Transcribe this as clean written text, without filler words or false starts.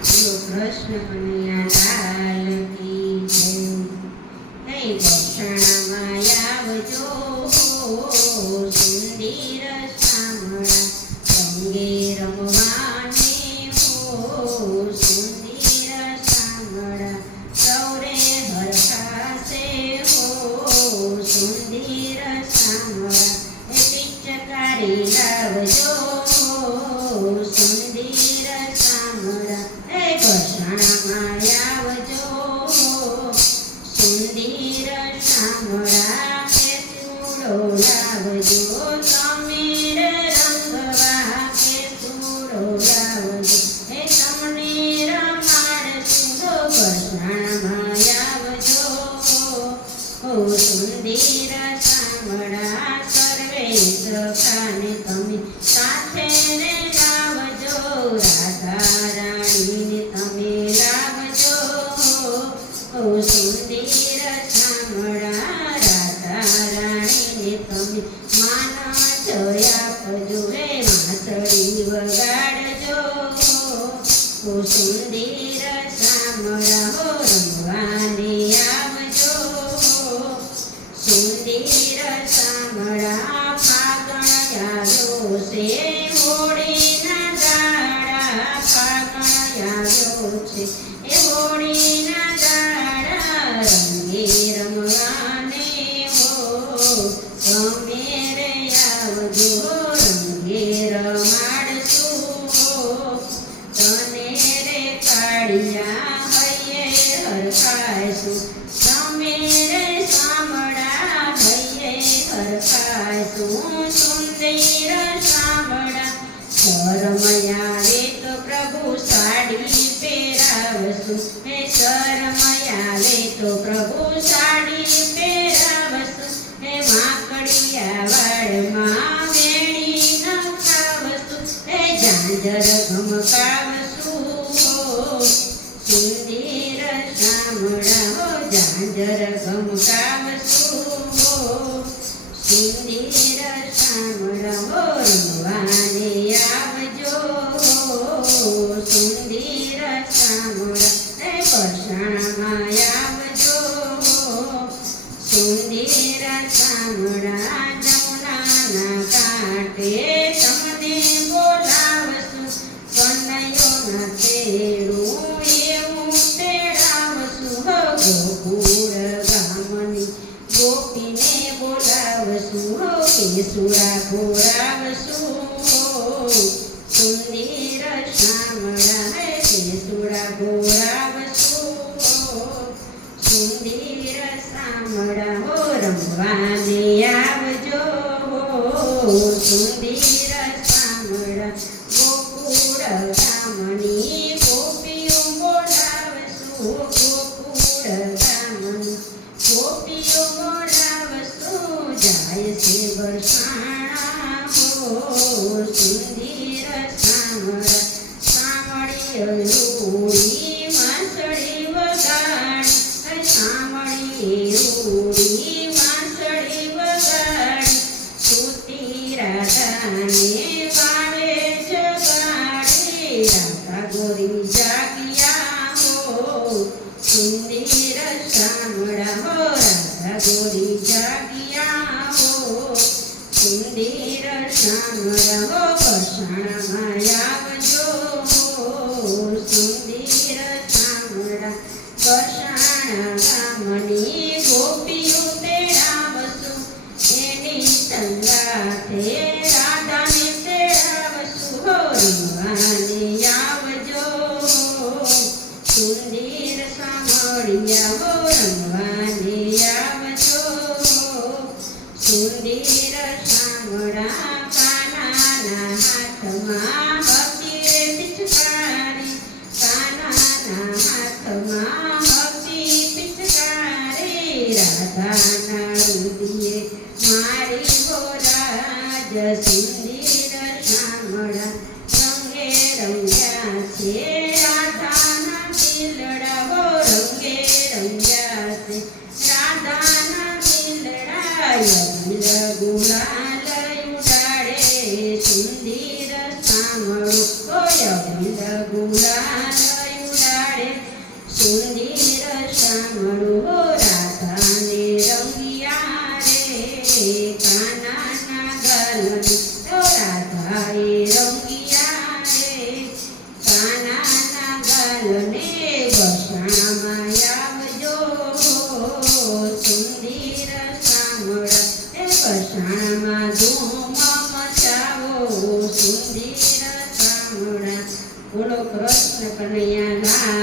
કૃષ્ણ કનૈયા લાલ કી જય. હે ગોઠણામાં આવજો સુંદર શામળા રંગે રમવાને હો સુંદર શામળા સૌરે હરખાશે હો સુંદર શામળા એ પિચકારી લાવજો સુંદર શામળા એ ઘસાણામાં આવજો સુંદર શામળા એ ચૂડો લાવજો તમે રે રંગવા કે ચૂડો લાવજો એ તમને રમાડશું ઘસાણામાં આવજો સુંદર શામળા સર્વે સખાને તમે સાથે ને લાવજો રાધા રાણીને તમે લાવજો સુંદર શામળા રાધા રાણીને તમે માના જોયા આપજો રે વાંસળી વગાડજો સુંદર શામળા હો રમવાને આવજો સુંદર શામળા ફાગણ આવ્યો છે હોળીના દાડા ફાગણ આવ્યો છે એ હોળીના દાડા રંગે રમવાને હો તમે રે આવજો રંગે રમાડશું તને રે કાળિયા હૈયે હરખાઈશું તમે રે શામળા હૈયે હરખાઈશું સુંદર શામળા શરમ આવે તો પ્રભુ સાડી પહેરાવશું હે શરમ આવે તો પ્રભુ સાડી પહેરાવશું હે માકડિયા વાળમાં વેણી નખાવશું હે ઝાંઝર ઘમકાવશું સુંદર શામળા હો ઝાંઝર ઘમકાવશું સુંદર શામળા હો રમવાને આવજો સુંદર શામળા એ ઘસાણામાં આવજો સુંદર શામળા જમુનાના કાંઠે તમને બોલાવશું કનૈયોના તેડું એવું તેડાવશું ગોકુળ ગામની ગોપીને બોલાવશું કેસુડા ઘોરાવશું સુંદર શામળા હે કેસુડા ઘોરાવશું સુંદર શામળા હો રમવાને આવજો સુંદર શામળા ગોકુળ ગામની ગોપીઓ બોલાવશું ગોકુળ ગામની ગોપીઓ બોલાવશું જાય છે વરસાણા હો સુંદર શામળા સામળી રૂડી વાંસળી વગાડી સામળી રૂડી વાંસળી વગાડી સુતી રાધાને વાળે જગાડી રાધા ગોરી જાગ્યા હો સુંદર શામળા હો રાધા ગોરી જાગ્યા હો સુંદર શામળા હો ઘસાણામાં આવજો સુંદર શામળા ઘસાણા ગામની ગોપીઓ તેડાવશું એની સંગાથે રાધાને તેડાવશું રમવાને આવજો સુંદર શામળિયા હો રમવાને આવજો સુંદર શામળા કાનાના હાથમાં હતી રે પિચકારી કાનાના હાથમાં હતી પિચકારી રાધાના રુદિયે મારી બોરાજ સુંદર શામળા રંગે રંગ્યા છે રાધાના દિલડા હો રંગે રંગ્યા છે રાધાના દિલડા ગુલાલ ઉડાડે સુંદર શામળું ગુલાલ સુંદર શામળો રાધાને રંગિયા રે કાનાના ગાલને રાધાએ રંગિયા રે કાનાના ગાલને વસાણમાં આવજો સુંદર શામળા વસાણમાં ધૂમ મચાવો સુંદર શામળા બોલો કૃષ્ણ કનૈયા લાલ